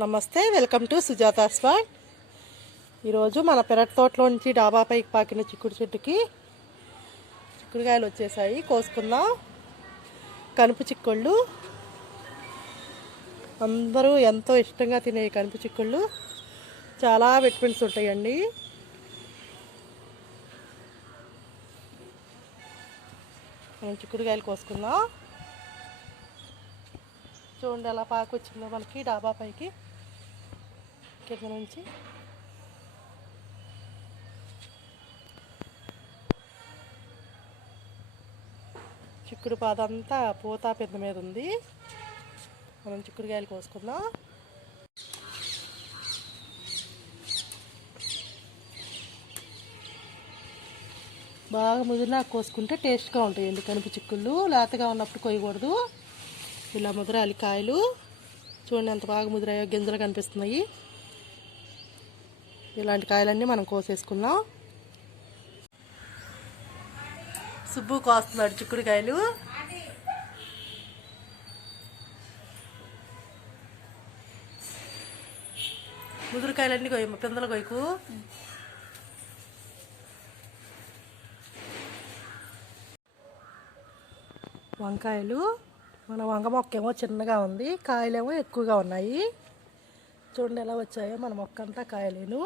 నమస్తే, welcome to Sujata's world. ఈరోజు మన పెరటి తోటలో నుంచి డాబా పైకి పాకిన చిక్కుడు చెట్టుకి చిక్కుడుకాయలు వచ్చేసాయి. కోసుకుందాం. కనుపు చిక్కుళ్ళు అందరూ ఎంతో ఇష్టంగా తినే కనుపు చిక్కుళ్ళు చాలా విటమిన్స్ ఉంటాయండి. మనం చిక్కుడుకాయలు కోసుకుందాం. చూడండి ఎలా పాకు వచ్చిందో మనకి డాబా పైకి కింద నుంచి. చిక్కుడు పాదంతా పూత పెద్ద మీద ఉంది. మనం చిక్కుడుకాయలు కోసుకుందాం. బాగా ముదిరినా కోసుకుంటే టేస్ట్గా ఉంటాయండి కనుపు చిక్కుళ్ళు. లేతగా ఉన్నప్పుడు కొయ్యకూడదు. ఇలా ముదిరాలి కాయలు. చూడండి ఎంత బాగా ముదిరాయో, గింజలు కనిపిస్తున్నాయి. ఇలాంటి కాయలన్నీ మనం కోసేసుకుందాం. సుబ్బు కోస్తున్నాడు చిక్కుడుకాయలు. ముదురుకాయలన్నీ కొయ్యమ్మ, పిందలు కొయ్యకు. వంకాయలు. మన వంగ మొక్క ఏమో చిన్నగా ఉంది, కాయలేమో ఎక్కువగా ఉన్నాయి. చూడండి ఎలా వచ్చాయో మన మొక్క అంతా కాయలేను.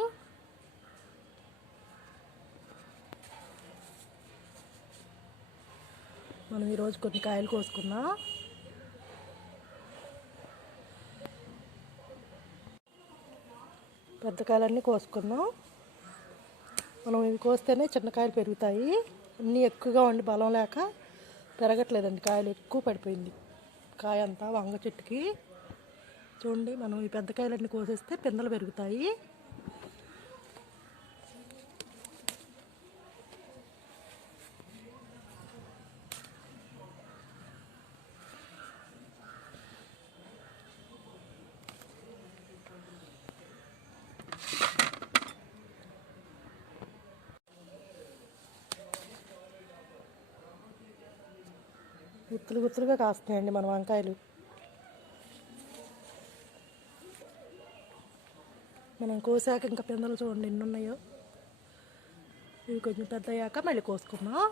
మనం ఈరోజు కొన్ని కాయలు కోసుకున్నాం. పెద్ద కాయలన్నీ కోసుకున్నాం. మనం ఇవి కోస్తేనే చిన్న కాయలు పెరుగుతాయి. అన్నీ ఎక్కువగా ఉండి బలం లేక పెరగట్లేదండి. కాయలు ఎక్కువ పడిపోయింది కాయ అంతా వంగ చెట్టుకి. చూడండి మనం ఈ పెద్ద కాయలన్నీ కోసేస్తే పిందెలు పెరుగుతాయి. గుత్తులు గుత్తులుగా కాస్తున్నాయండి మన వంకాయలు. మనం కోసాక ఇంకా పిందెలు చూడండి ఎన్ని ఉన్నాయో. ఇవి కొంచెం పెద్ద అయ్యాక మళ్ళీ కోసుకున్నాం.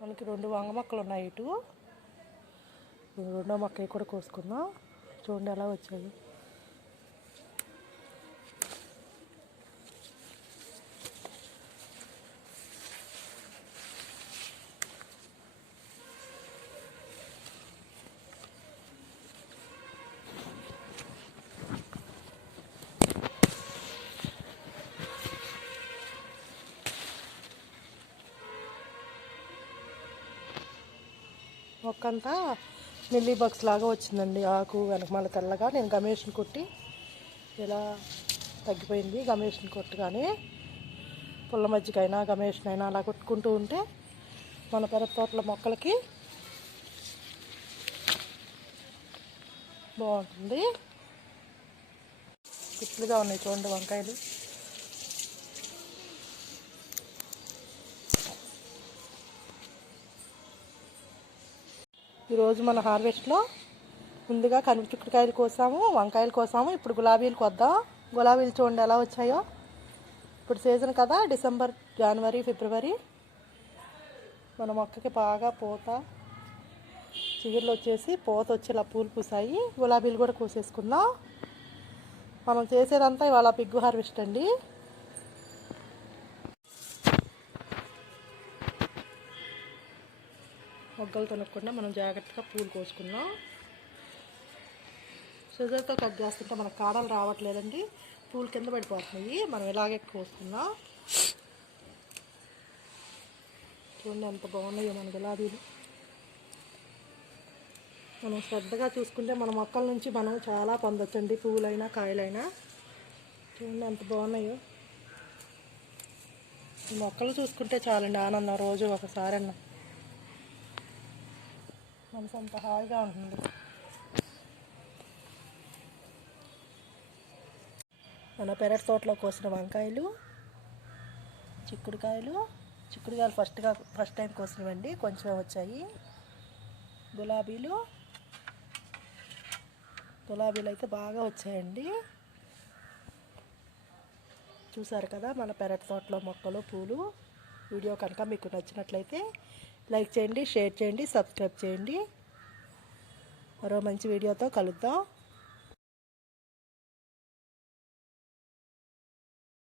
మనకి 2 వంగ మొక్కలు ఉన్నాయి. ఇటు రెండో మొక్క కూడా కోసుకుందాం. చూడండి ఎలా వచ్చాయి. మొక్కంతా మిల్లీ బాక్స్ లాగా వచ్చిందండి. ఆకు వెనకమాల తెల్లగా. నేను గమేషన్ కొట్టి ఇలా తగ్గిపోయింది. గమేషన్ కొట్టగానే పుల్ల మజ్జిగైనా గమేషన్ అయినా అలా కొట్టుకుంటూ ఉంటే మన పెరటి తోటల మొక్కలకి బాగుంటుంది. గుత్తులుగా ఉన్నాయి చూడండి వంకాయలు. ఈరోజు మన హార్వెస్ట్లో ముందుగా కనుపు చిక్కుడుకాయలు కోసాము, వంకాయలు కోసాము. ఇప్పుడు గులాబీలు కొద్దాం. గులాబీలు చూడండి ఎలా వచ్చాయో. ఇప్పుడు సీజన్ కదా, డిసెంబర్, జనవరి, ఫిబ్రవరి. మన మొక్కకి బాగా పూత చిగుర్లు వచ్చేసి పూత వచ్చి ఇలా పూలు పూసాయి. గులాబీలు కూడా కోసేసుకుందాం. మనం చేసేదంతా ఇవాళ బిగ్ హార్వెస్ట్ అండి. మొగ్గలు తొనకుండా మనం జాగ్రత్తగా పూలు కోసుకున్నాం. సిజర్తో కట్ చేస్తుంటే మనకు కాడలు రావట్లేదండి, పూలు కింద పడిపోతున్నాయి. మనం ఇలాగే కోసుకున్నాం. చూడండి ఎంత బాగున్నాయో మన గులాబీలు. మనం శ్రద్ధగా చూసుకుంటే మన మొక్కల నుంచి మనం చాలా పొందొచ్చండి, పువ్వులైనా కాయలైనా. చూడండి ఎంత బాగున్నాయో. ఈ మొక్కలు చూసుకుంటే చాలండి ఆనందం. రోజు ఒకసారి అన్న మనసు అంత హాయిగా ఉంటుంది. మన పెరటి తోటలో కోసిన వంకాయలు, చిక్కుడుకాయలు ఫస్ట్ టైం కోసినవండి, కొంచెం వచ్చాయి. గులాబీలు, గులాబీలు అయితే బాగా వచ్చాయండి. చూసారు కదా మన పెరటి తోటలో మొక్కలు, పూలు. వీడియో కనుక మీకు నచ్చినట్లయితే లైక్ చేయండి, షేర్ చేయండి, సబ్స్క్రైబ్ చేయండి. మరో మంచి వీడియోతో కలుద్దాం.